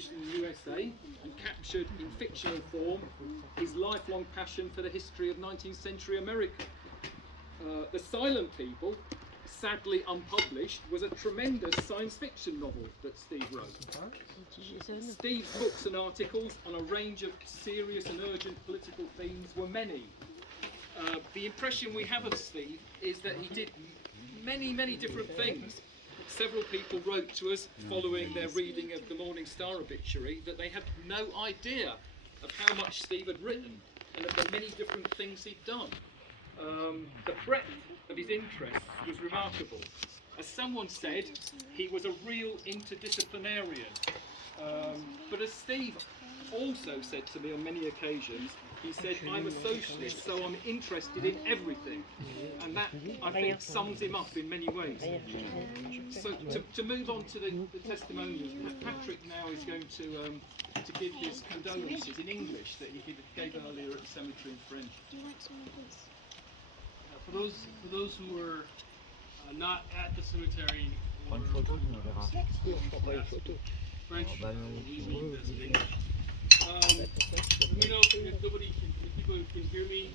published in the USA and captured in fictional form his lifelong passion for the history of 19th century America. The Silent People, sadly unpublished, was a tremendous science fiction novel that Steve wrote. Steve's books and articles on a range of serious and urgent political themes were many. The impression we have of Steve is that he did many different things. Several people wrote to us following their reading of the Morning Star obituary that they had no idea of how much Steve had written and of the many different things he'd done. The breadth of his interests was remarkable. As someone said, he was a real interdisciplinarian. But as Steve also said to me on many occasions, he said, I'm a socialist, so I'm interested in everything. And that, I think, sums him up in many ways. So to move on to the testimonials, Patrick now is going to give his condolences in English that he gave earlier at the cemetery in French. For those who were not at the cemetery or French, usually this in English. You know, if nobody can, if people can hear me.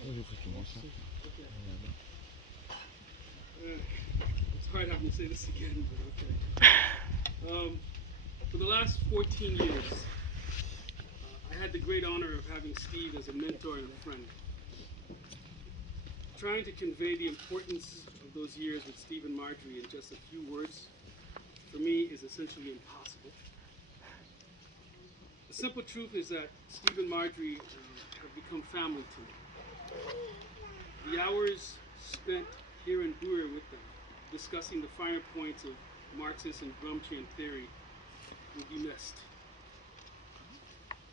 Okay. It's hard having to say this again, but okay. For the last 14 years, I had the great honor of having Steve as a mentor and a friend. Trying to convey the importance of those years with Steve and Marjorie in just a few words, for me, is essentially impossible. The simple truth is that Steve and Marjorie have become family to me. The hours spent here in Brewer with them, discussing the finer points of Marxist and Gramscian theory, will be missed.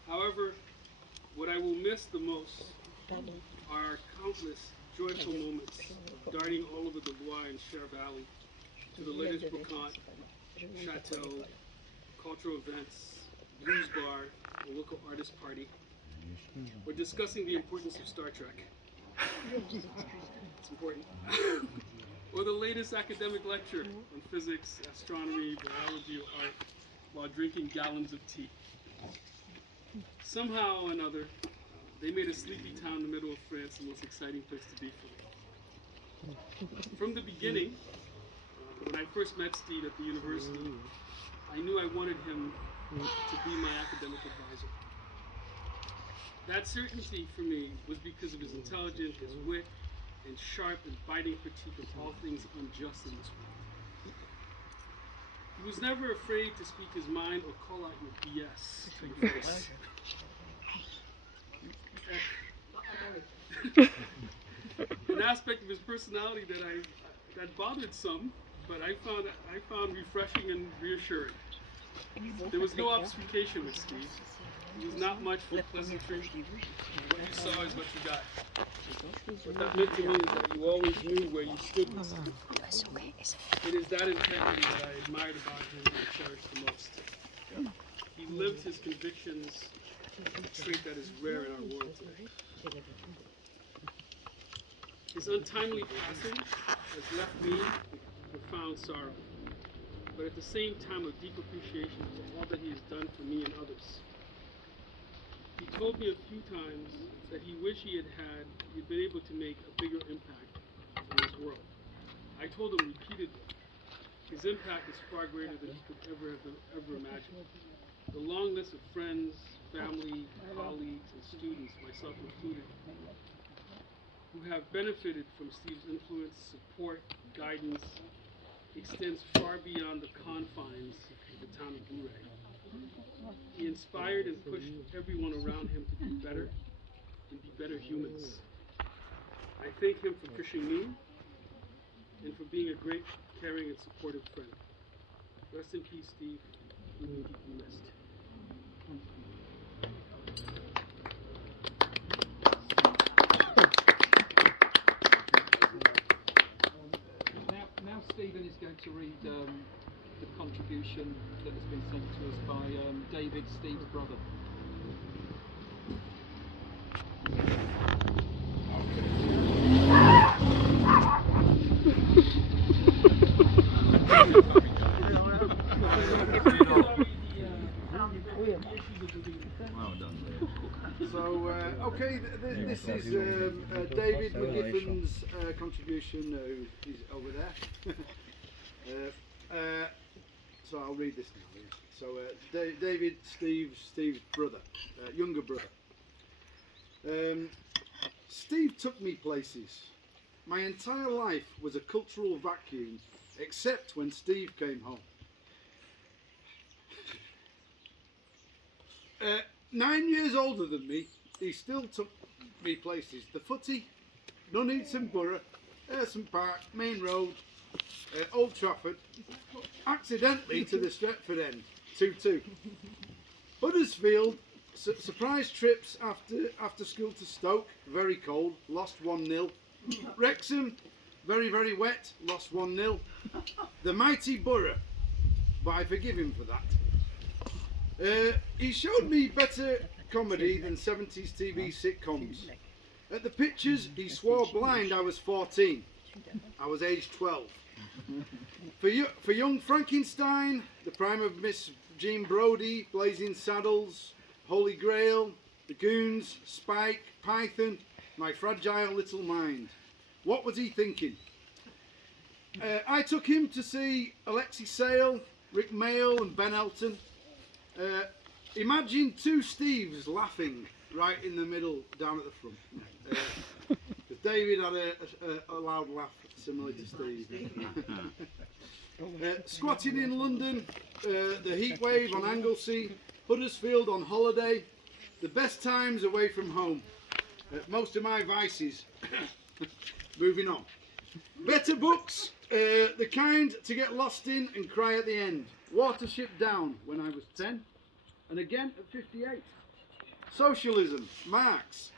However, what I will miss the most are countless joyful moments darting all over the Bois and Cher Valley to the latest brocante, chateau, cultural events, blues bar, a local artist party. We're discussing the importance of Star Trek. It's important. Or the latest academic lecture on physics, astronomy, biology, or art while drinking gallons of tea. Somehow or another, they made a sleepy town in the middle of France the most exciting place to be for me. From the beginning, when I first met Steve at the university, I knew I wanted him to be my academic advisor. That certainty for me was because of his intelligence, his wit, and sharp and biting critique of all things unjust in this world. He was never afraid to speak his mind or call out your BS to your face. An aspect of his personality that bothered some, but I found refreshing and reassuring. There was no obfuscation with Steve. It was not much for pleasantry. What you saw is what you got. What that meant to me is that you always knew where you stood with Steve. It is that integrity that I admired about him and cherished the most. He lived his convictions, a trait that is rare in our world today. His untimely passing has left me with profound sorrow, but at the same time a deep appreciation for all that he has done for me and others. He told me a few times that he wished he'd been able to make a bigger impact in this world. I told him repeatedly, his impact is far greater than he could ever imagine. The long list of friends, family, colleagues, and students, myself included, who have benefited from Steve's influence, support, guidance, extends far beyond the confines of the town of Blue Ray. He inspired and pushed everyone around him to be better and be better humans. I thank him for pushing me and for being a great, caring, and supportive friend. Rest in peace, Steve. You will be deeply missed. Now Stephen is going to read the contribution that has been sent to us by David, Steve's brother. So, okay, this is David McGiffen's contribution. He's over there. So I'll read this now. Yeah. So, David, Steve's brother, younger brother. Steve took me places. My entire life was a cultural vacuum, except when Steve came home. 9 years older than me, he still took me places. The Footy, Nuneaton Borough, Ayresome Park, Main Road, Old Trafford, accidentally to the Stretford end, 2-2. Huddersfield, surprise trips after school to Stoke, very cold, lost 1-0. Wrexham, very, very wet, lost 1-0. The mighty Borough, but I forgive him for that. He showed me better comedy than 70s TV sitcoms. At the pictures, he swore blind I was 14. I was aged 12. For young Frankenstein, the prime of Miss Jean Brodie, Blazing Saddles, Holy Grail, The Goons, Spike, Python, my fragile little mind. What was he thinking? I took him to see Alexei Sale, Rick Mayo and Ben Elton. Imagine two Steves laughing right in the middle down at the front. Because David had a loud laugh similar to Steve. Squatting in London, the heat wave on Anglesey, Huddersfield on holiday, the best times away from home. Most of my vices. Moving on. Better books, the kind to get lost in and cry at the end. Watership Down when I was 10, and again at 58. Socialism, Marx.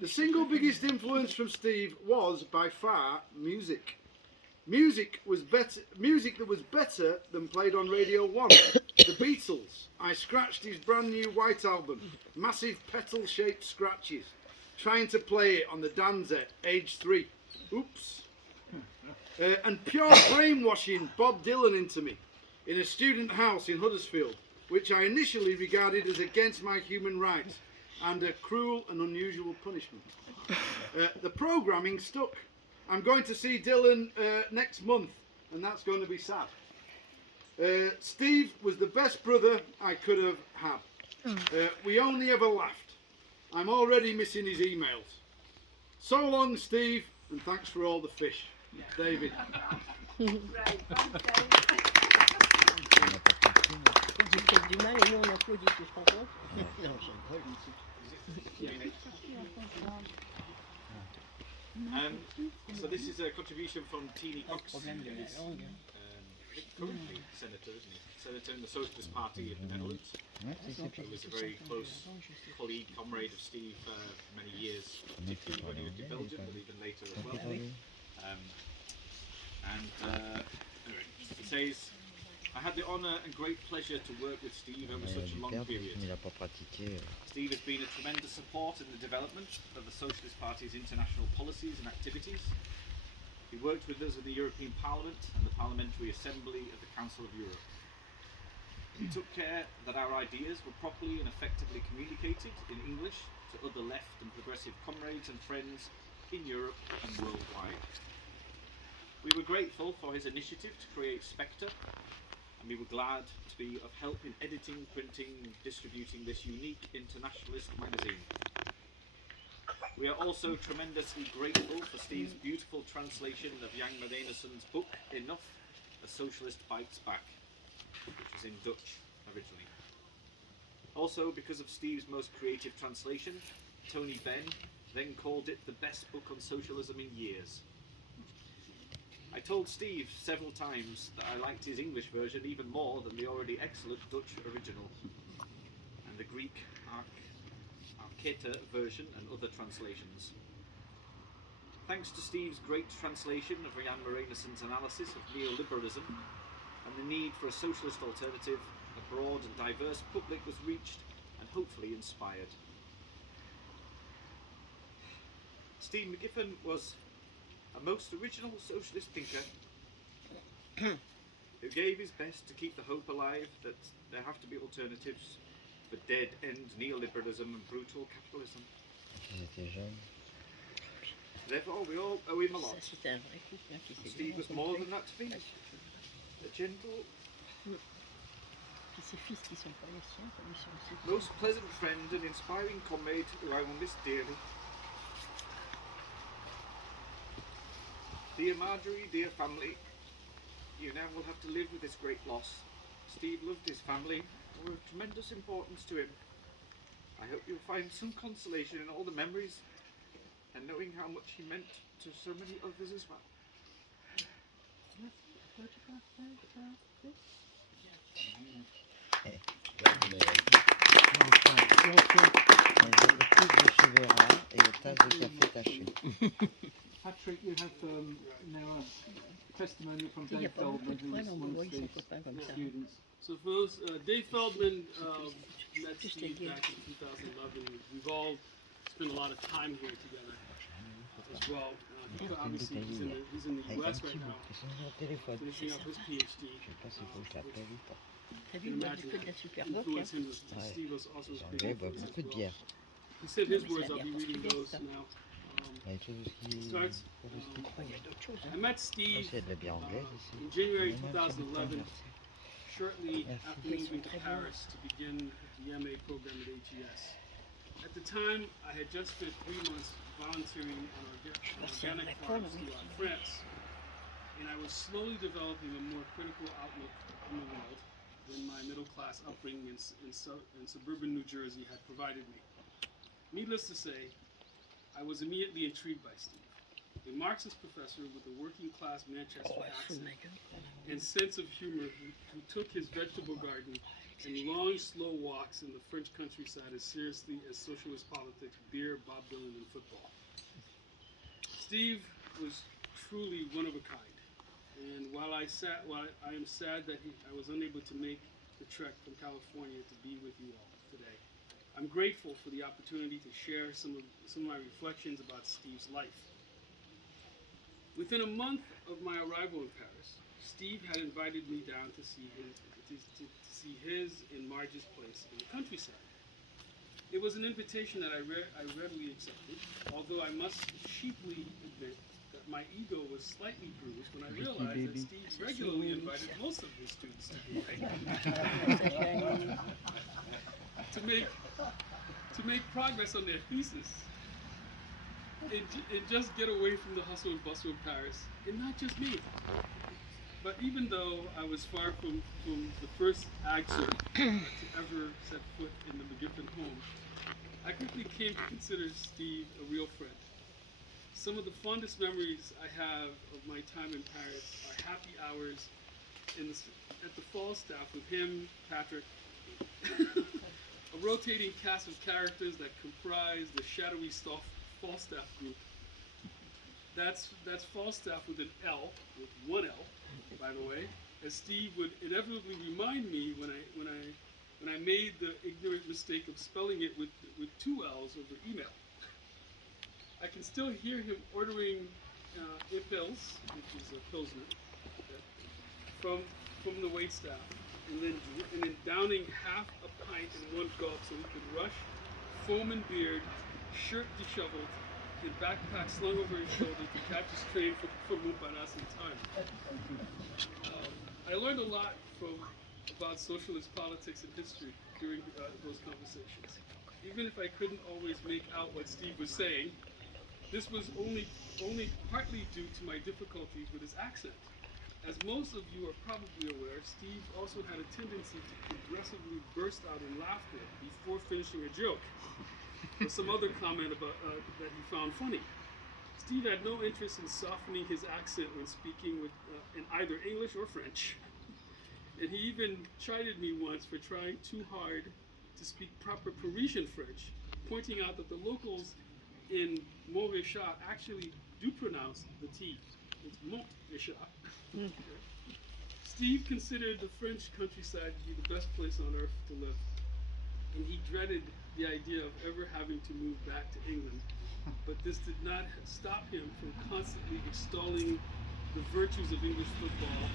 The single biggest influence from Steve was by far music. Music that was better than played on Radio 1. The Beatles. I scratched his brand new White Album, massive petal-shaped scratches, trying to play it on the Danza, age 3. Oops. And pure brainwashing Bob Dylan into me in a student house in Huddersfield, which I initially regarded as against my human rights and a cruel and unusual punishment. The programming stuck. I'm going to see Dylan next month, and that's going to be sad. Steve was the best brother I could have had. We only ever laughed. I'm already missing his emails. So long, Steve, and thanks for all the fish. David. So this is a contribution from Teeny Cox, who is currently senator, isn't he? Senator in the Socialist Party of the Netherlands. He was a very close colleague, comrade of Steve for many years, particularly when he was in Belgium, but even later as well. Anyway, he says, I had the honour and great pleasure to work with Steve over such a long period. Steve has been a tremendous support in the development of the Socialist Party's international policies and activities. He worked with us in the European Parliament and the Parliamentary Assembly of the Council of Europe. He took care that our ideas were properly and effectively communicated in English to other left and progressive comrades and friends in Europe and worldwide. We were grateful for his initiative to create Spectre, and we were glad to be of help in editing, printing and distributing this unique internationalist magazine. We are also tremendously grateful for Steve's beautiful translation of Jan Marijnesson's book, Enough, A Socialist Bites Back, which was in Dutch originally. Also, because of Steve's most creative translation, Tony Benn then called it the best book on socialism in years. I told Steve several times that I liked his English version even more than the already excellent Dutch original, and the Greek Archeta version and other translations. Thanks to Steve's great translation of Jan Marijnesson's analysis of neoliberalism and the need for a socialist alternative, a broad and diverse public was reached and hopefully inspired. Steve McGiffen was a most original socialist thinker who gave his best to keep the hope alive that there have to be alternatives for dead-end neoliberalism and brutal capitalism. Ils étaient jeunes. Therefore, we all owe him a Ça, lot. c'était un vrai couple qui s'est Steve was more than that to me. A gentle, Puis ses fils qui sont pas les siens, comme ils sont aussi. most pleasant friend and inspiring comrade who I will miss dearly. Dear Marjorie, dear family, you now will have to live with this great loss. Steve loved his family and were of tremendous importance to him. I hope you'll find some consolation in all the memories and knowing how much he meant to so many others as well. Elles avaient tous des cheveux ras et des tasses de café tachées. Patrick, you have now a testimony from Il n'y a Dave pas beaucoup Feldman, de who poils, was on one voit of son Steve's copain comme ça. students. So for those, Dave Feldman met Just Steve again. back in 2011. We've all spent a lot of time here together as well. Obviously, he's in the Avec un U.S. petit right bout. now, Ils sont au téléphone. finishing up his PhD. Je sais pas s'il faut que je l'appelle ou pas. T'as vu, You il boit imagine que de la super boc, hein. influence him with Ouais. Steve was also Les speaking Anglais boivent for us beaucoup as de well. bière. He said his Mais words, c'est la I'll be bière reading portugaise, those ça. now. Il y a des choses aussi. Starts, pour le ski. Oh, il y a d'autres choses, I hein. met Ah, Steve c'est de la bière anglaise in ici. January Il y en a un qui me 2011, merci. shortly Merci. after moving to Paris to begin the MA program at AGS. At the time, I had just spent 3 months volunteering on organic farms throughout France, and I was slowly developing a more critical outlook on the world than my middle-class upbringing in suburban New Jersey had provided me. Needless to say, I was immediately intrigued by Steve, a Marxist professor with a working-class Manchester Oh, elle fout de accent ma gueule, quoi. and sense of humor who took his vegetable garden and long, slow walks in the French countryside as seriously as socialist politics, beer, Bob Dylan, and football. Steve was truly one of a kind, and while I am sad that I was unable to make the trek from California to be with you all today, I'm grateful for the opportunity to share some of my reflections about Steve's life. Within a month of my arrival in Paris, Steve had invited me down to see his and Marge's place in the countryside. It was an invitation that I readily accepted, although I must sheeply admit that my ego was slightly bruised when I realized that Steve regularly invited most of his students to the wedding to make progress on their thesis and just get away from the hustle and bustle of Paris, and not just me. But even though I was far from the first actor to ever set foot in the McGiffen home, I quickly came to consider Steve a real friend. Some of the fondest memories I have of my time in Paris are happy hours at the Falstaff with him, Patrick, a rotating cast of characters that comprise the shadowy Falstaff group. That's Falstaff with an L, with one L, by the way, as Steve would inevitably remind me when I made the ignorant mistake of spelling it with 2 L's over email. I can still hear him ordering Ipils, which is a Pilsner, from the waitstaff, and then downing half a pint in one gulp so he could rush, foam and beard, shirt disheveled, and backpack slung over his shoulder to catch his train for Montparnasse in time. I learned a lot about socialist politics and history during those conversations. Even if I couldn't always make out what Steve was saying, this was only partly due to my difficulties with his accent. As most of you are probably aware, Steve also had a tendency to progressively burst out in laughter before finishing a joke, or some other comment about that he found funny. Steve had no interest in softening his accent when speaking in either English or French, and he even chided me once for trying too hard to speak proper Parisian French, pointing out that the locals in Montréchat actually do pronounce the T. It's Montréchat. Steve considered the French countryside to be the best place on earth to live, and he dreaded the idea of ever having to move back to England. But this did not stop him from constantly extolling the virtues of English football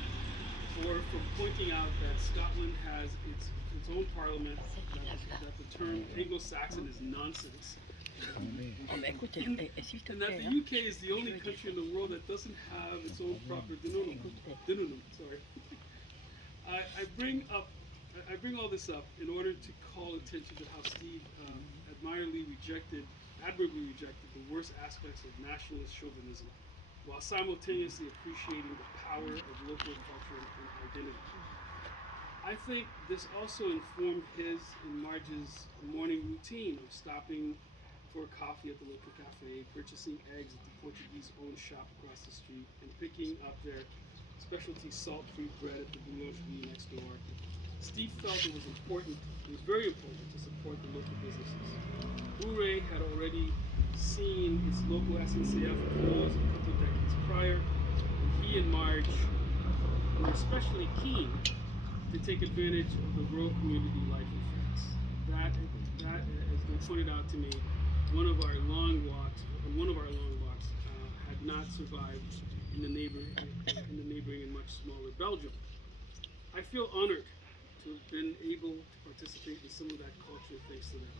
or from pointing out that Scotland has its own parliament, that the term Anglo-Saxon is nonsense, Oh, mais écoute, s'il te and that plaît, the hein. UK is the only country in the world that doesn't have its own proper denominum. Sorry. I bring all this up in order to call attention to how Steve admirably rejected the worst aspects of nationalist chauvinism, while simultaneously appreciating the power of local culture and identity. I think this also informed his and Marge's morning routine of stopping for coffee at the local cafe, purchasing eggs at the Portuguese-owned shop across the street, and picking up their specialty salt-free bread at the boulangerie next door. Steve felt it was very important to support the local businesses. Bure had already seen its local SNCF close a couple of decades prior, and he and Marge were especially keen to take advantage of the rural community life in France. That, as they pointed out to me, one of our long walks had not survived in the neighboring and much smaller Belgium. I feel honored to have been able to participate in some of that culture thanks to them.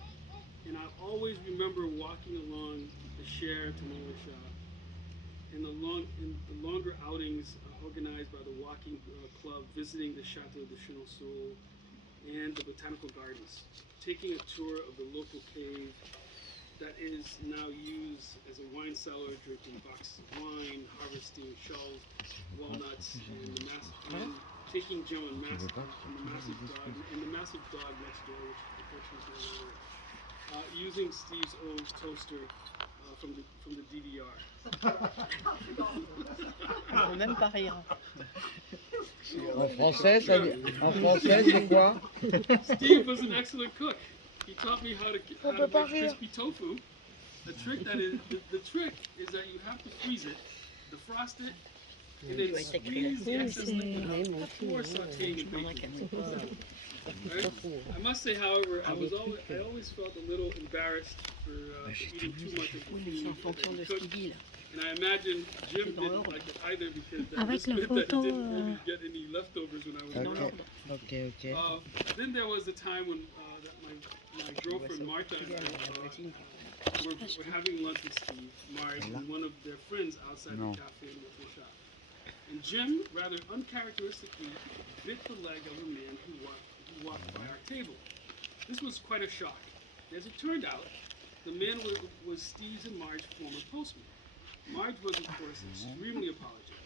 And I always remember walking along the Cher to Montréal in the longer outings organized by the walking club, visiting the Chateau de Chenonceau and the botanical gardens, taking a tour of the local cave that is now used as a wine cellar, drinking boxes of wine, harvesting shells, walnuts, and taking Joe and the massive dog next door, which unfortunately is no longer, using Steve's old toaster from the DDR. Ils vont même pas rire. En français, c'est quoi? Steve was an excellent cook. He taught me how to make crispy tofu. The trick is that you have to freeze it, defrost it, and then squeeze the excess liquid out before sautéing and baking. Right? I must say, however, I always felt a little embarrassed for eating too much of the Oui, mais c'est en food fonction that de he ce qu'il cooked. dit là. And I imagine Jim didn't like it either because that Avec just la meant that he photo, didn't really get any leftovers when I was around. Ok. Then there was the time when that my girlfriend Martha and I were having lunch with Steve, Marge, and one of their friends outside the cafe in the shop. And Jim, rather uncharacteristically, bit the leg of a man who walked by our table. This was quite a shock. As it turned out, the man was Steve's and Marge's former postman. Marge was, of course, extremely apologetic,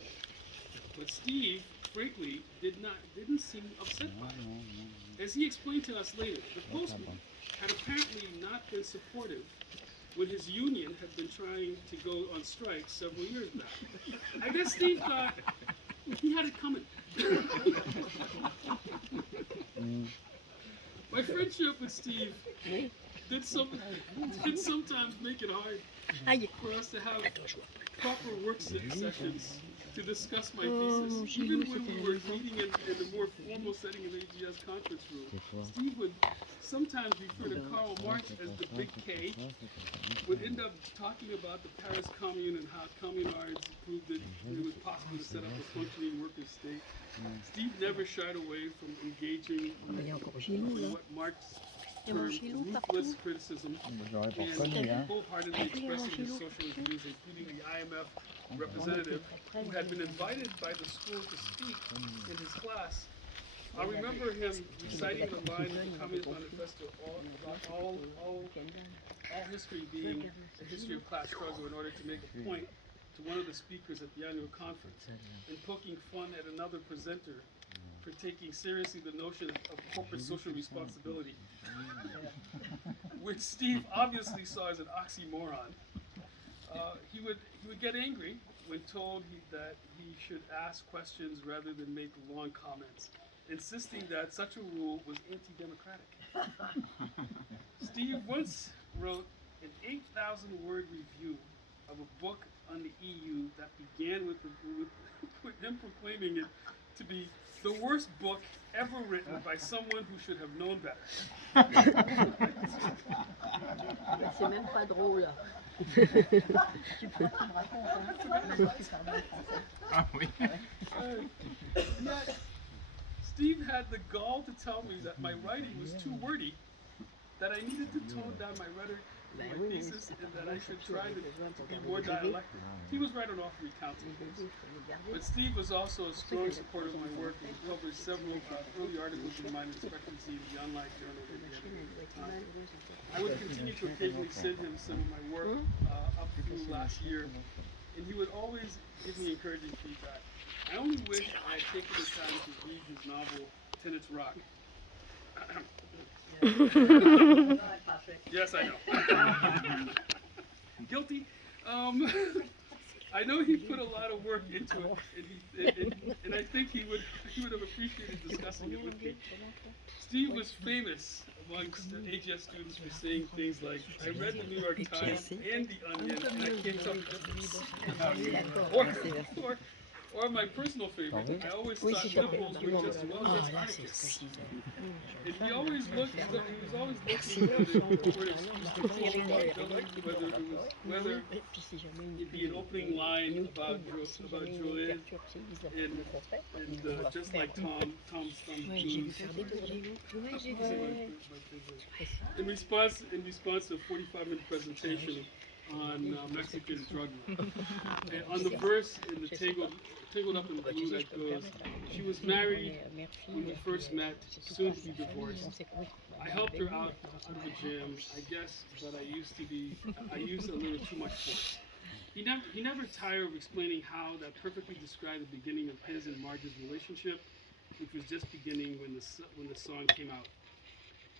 but Steve, frankly, didn't seem upset by it. As he explained to us later, the postman had apparently not been supportive when his union had been trying to go on strike several years back. I guess Steve thought he had it coming. My friendship with Steve did sometimes make it hard for us to have proper work sessions to discuss my thesis. Even when we were meeting in a more formal setting of AGS conference room, Steve would sometimes refer to Karl Marx as the Big K, would end up talking about the Paris Commune and how communards proved that it was possible to set up a functioning workers' state. Steve never shied away from engaging in what Marx termed ruthless criticism and wholeheartedly expressing his socialist views, including the IMF representative who had been invited by the school to speak in his class. I remember him reciting the line in the Communist Manifesto, all history being a history of class struggle, in order to make a point to one of the speakers at the annual conference, and poking fun at another presenter for taking seriously the notion of corporate social responsibility, which Steve obviously saw as an oxymoron. He would get angry when told that he should ask questions rather than make long comments, insisting that such a rule was anti-democratic. Steve once wrote an 8,000-word review of a book on the EU that began with him proclaiming it to be the worst book ever written by someone who should have known better. C'est même pas drôle. Tu peux Yet, Steve had the gall to tell me that my writing was too wordy, that I needed to tone down my rhetoric in my thesis, and that I should try to be more dialectic. He was right on all three counts, of course. But Steve was also a strong supporter of my work, and he published several early articles in Mind Expectancy, the online journal that he edited at the time. I would continue to occasionally send him some of my work up through last year, and he would always give me encouraging feedback. I only wish I had taken the time to read his novel, Tenet's Rock. Yes, I know. Guilty. I know he put a lot of work into it, and I think he would have appreciated discussing it with me. Steve was famous amongst the AGS students for saying things like, "I read the New York Times and the Onion, and I can't tell the difference." Or my personal favorite, I always thought liberals were just well as anarchists. And he was always looking for an excuse to talk about Dylan, whether it be an opening line about Joël and just like Tom's jeans. In response to a 45-minute presentation on Mexican drug law. And on the verse in the Tangled Up in Blue that goes, "She was married when we first met, soon to be divorced. I helped her out of the gym, I guess, but I used a little too much force." He never tired of explaining how that perfectly described the beginning of his and Marge's relationship, which was just beginning when the song came out.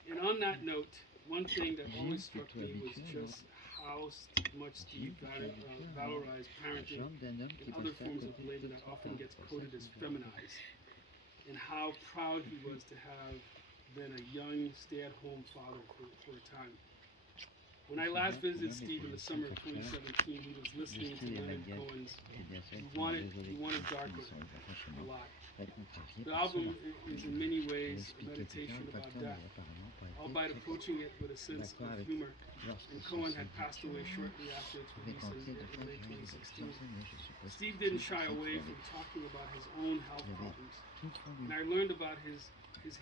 And on that note, one thing that always struck me was just how much Steve valorized parenting and other forms of labor that often gets coded as feminized, and how proud he was to have been a young stay-at-home father for a time. When I last visited Steve in the summer of 2017, he was listening to Leonard Cohen's He Wanted Darker a lot. The album is in many ways a meditation about death, albeit approaching it with a sense of humor, and Cohen had passed away shortly after its release in late 2016. Steve didn't shy away from talking about his own health problems, and I learned about his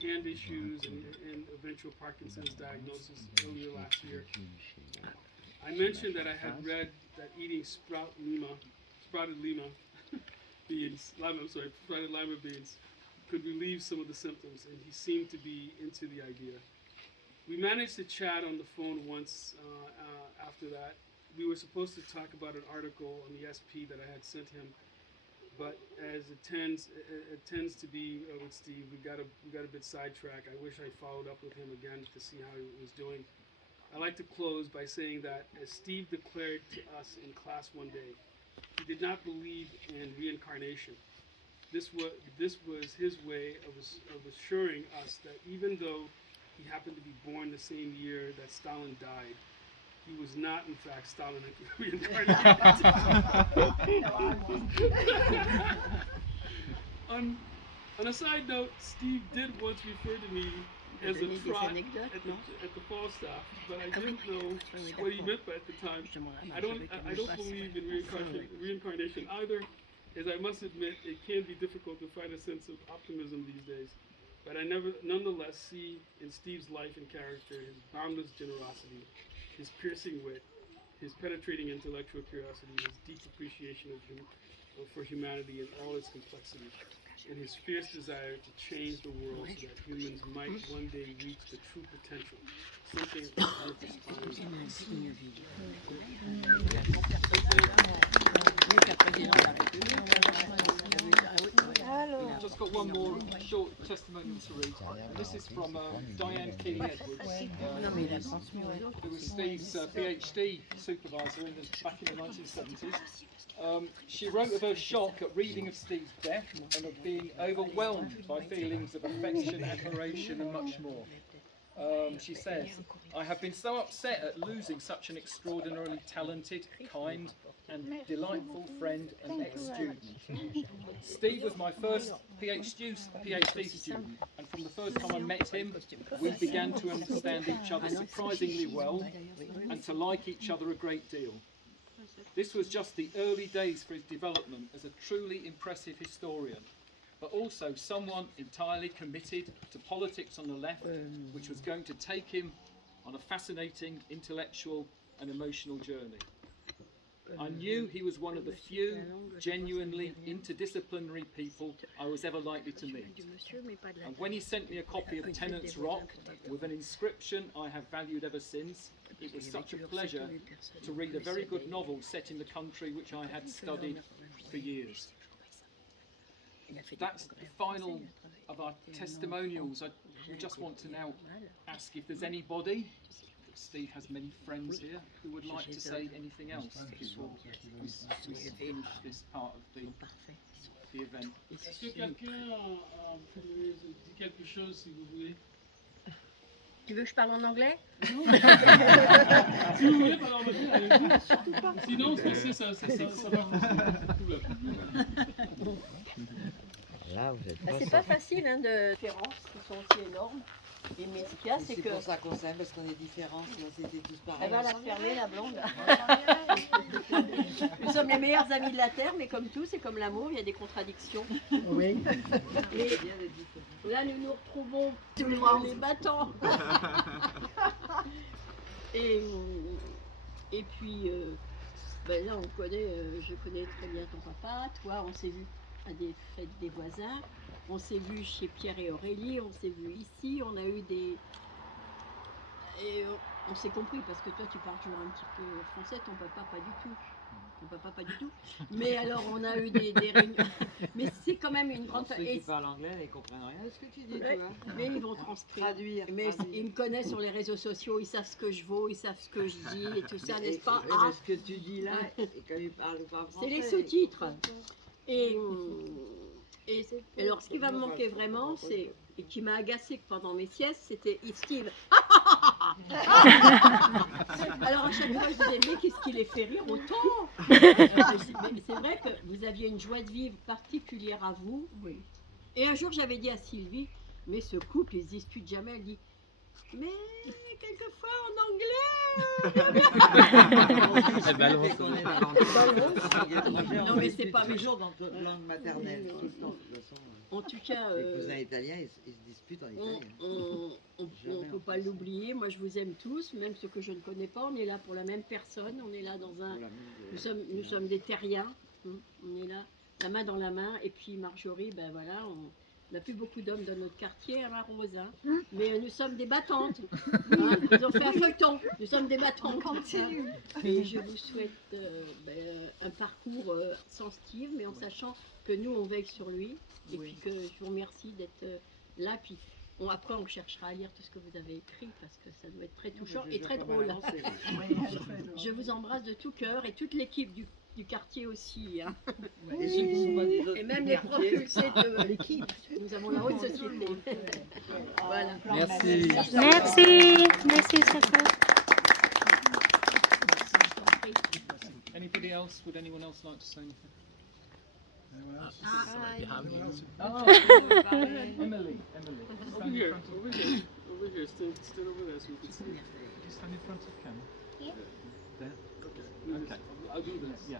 hand issues and eventual Parkinson's diagnosis earlier last year. I mentioned that I had read that eating sprouted lima beans could relieve some of the symptoms, and he seemed to be into the idea. We managed to chat on the phone once after that. We were supposed to talk about an article on the SP that I had sent him, but as it tends to be with Steve, we got a bit sidetracked. I wish I followed up with him again to see how he was doing. I like to close by saying that, as Steve declared to us in class one day, he did not believe in reincarnation. This was his way of assuring us that even though he happened to be born the same year that Stalin died, he was not, in fact, Stalin reincarnated. On a side note, Steve did once refer to me as a trot at the fall stop, but I didn't know what he meant by at the time. I don't believe in reincarnation either, as I must admit it can be difficult to find a sense of optimism these days. But I nonetheless see in Steve's life and character his boundless generosity, his piercing wit, his penetrating intellectual curiosity, his deep appreciation for humanity in all its complexity, and his fierce desire to change the world so that humans might one day reach the true potential, something worth aspiring I've just got one more short testimonial to read, and this is from Diane Keeley-Edwards, who was Steve's PhD supervisor back in the 1970s. She wrote of her shock at reading of Steve's death and of being overwhelmed by feelings of affection, admiration and much more. She says, "I have been so upset at losing such an extraordinarily talented, kind and delightful friend and ex-student. Steve was my first PhD student, and from the first time I met him, we began to understand each other surprisingly well and to like each other a great deal. This was just the early days for his development as a truly impressive historian. but also someone entirely committed to politics on the left, which was going to take him on a fascinating intellectual and emotional journey. I knew he was one of the few genuinely interdisciplinary people I was ever likely to meet. And when he sent me a copy of Tennant's Rock with an inscription I have valued ever since, it was such a pleasure to read a very good novel set in the country which I had studied for years. That's the final of our testimonials. We just want to now ask if there's anybody. Steve has many friends here who would like to say anything else before we finish this part of the event. Est-ce que quelqu'un dit quelque chose, si vous voulez? Tu veux que je parle en anglais? Si vous voulez parler en anglais, allez-y. Sinon, ça va fonctionner. Là, vous êtes C'est pas facile hein, de différences qui sont aussi énormes. Et mais ce qu'il y a, c'est que. C'est pour ça qu'on s'aime, parce qu'on est différents, sinon c'était tous pareils. Elle va la fermer, la blonde. Nous sommes les meilleurs amis de la Terre, mais comme tout, c'est comme l'amour, il y a des contradictions. Oui. Et là, nous nous retrouvons tous les battants. Et puis, ben là, on connaît, je connais très bien ton papa. Toi, on s'est vu à des fêtes des voisins. On s'est vu chez Pierre et Aurélie, on s'est vu ici, on a eu des... Et on s'est compris, parce que toi tu parles toujours un petit peu français, ton papa pas du tout. Ton papa pas du tout. Mais alors on a eu des réunions... Mais c'est quand même une grande... Ceux qui parlent anglais, ils comprennent rien de ce que tu dis, Ouais, tu vois. mais ils vont transcrire. Traduire. Mais ils me connaissent sur les réseaux sociaux, ils savent ce que je vaux, ils savent ce que je dis et tout ça, n'est-ce pas? Mais ce que tu dis là, et quand ils parlent pas français... C'est les sous-titres. Et alors, ce qui va me manquer vraiment, c'est, et qui m'a agacé pendant mes siestes, c'était Steve. Alors, à chaque fois, je disais, mais qu'est-ce qui les fait rire autant? Mais c'est vrai que vous aviez une joie de vivre particulière à vous. Oui. Et un jour, j'avais dit à Sylvie, mais ce couple, ils se disputent jamais. Elle dit, mais quelquefois en anglais. Elle balance. Non, mais c'est pas toujours dans notre langue maternelle, tout le temps, de toute façon. En tout cas, Les cousins italiens, ils se disputent en italien. on ne peut pas l'oublier. Moi, je vous aime tous, même ceux que je ne connais pas. On est là pour la même personne. On est là dans un. Nous sommes des terriens. On est là, la main dans la main. Et puis Marjorie, ben voilà, on n'a plus beaucoup d'hommes dans notre quartier à la Rose, hein. Mais nous sommes des battantes. Hein. Ils ont fait un feuilleton. Nous sommes des battantes. Et je vous souhaite un parcours sans Steve, mais en sachant que nous, on veille sur lui. Et puis que je vous remercie d'être là. Puis après, on cherchera à lire tout ce que vous avez écrit parce que ça doit être très touchant et très drôle. Je vous embrasse de tout cœur et toute l'équipe du quartier aussi. Hein. Et même les propulsés de l'équipe. Nous avons la haute société. Voilà. Merci. Merci. Merci, Sacha. Anybody else? Would anyone else like to say anything? Oh, Emily. Over here, stand over there so we can see. Could you stand in front of camera? Here? There? Okay. I'll do this. Yeah.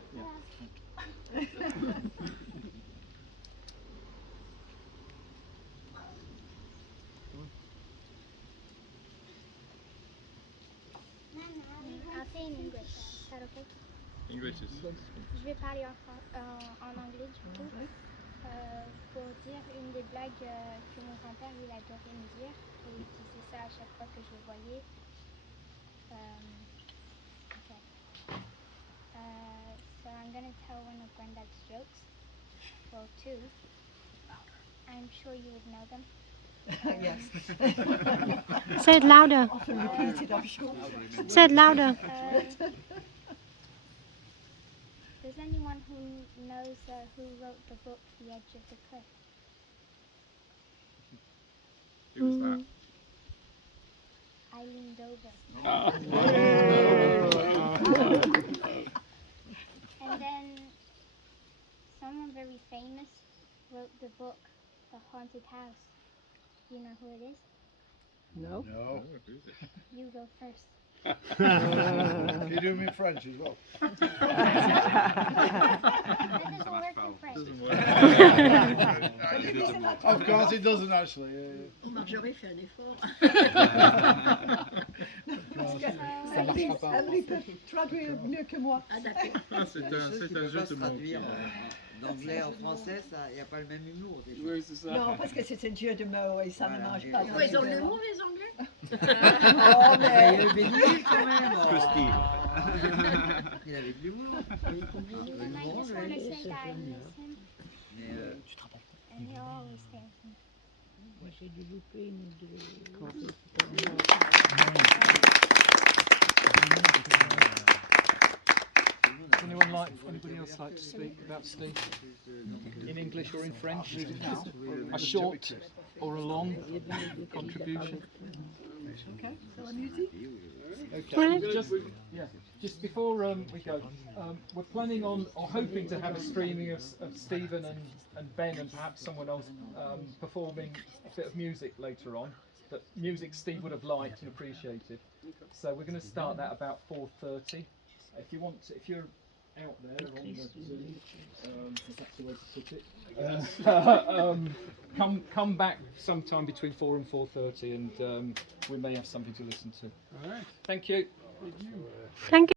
I'll say in English. Is that okay? English is... Je vais parler en anglais du coup. Pour dire une des blagues que mon grand-père il adorait me dire et il disait ça à chaque fois que je le voyais. So I'm gonna tell one of Granddad's jokes. Well, two. I'm sure you would know them. Yes. Say it louder. Say it louder. Does anyone who knows who wrote the book The Edge of the Cliff? Who was that? I leaned over. And then someone very famous wrote the book The Haunted House. Do you know who it is? No. No. You go first. Can you do me in French as well? That doesn't work in French. Of course it doesn't actually. Oh, Marjorie fait un effort. Emily peut traduire mieux que moi. Ah, d'accord. C'est Des choses un qui peuvent jeu pas de se mots. traduire d'anglais en français, il n'y a pas le même humour. Déjà. Oui, c'est ça. Non, parce que c'est un jeu de mots et ça ne Voilà, marche et- pas. Ils ont l'humour, les Anglais? Oh, Mais mais... il est béni quand même. Que Steve. Il avait de l'humour. And I just want to say that I miss him, Mais and he always stays. Anybody else like to speak about Steve? In English or in French? A short or a long contribution? Okay, so la musique. Okay. Just before we go, we're planning on or hoping to have a streaming of Stephen and Ben and perhaps someone else performing a bit of music later on. But music Steve would have liked and appreciated. So we're going to start that about 4:30. If you want, if you're out there on the Zoom, if that's the way to put it, come back sometime between 4 and 4:30, and we may have something to listen to. All right. Thank you. Thank you.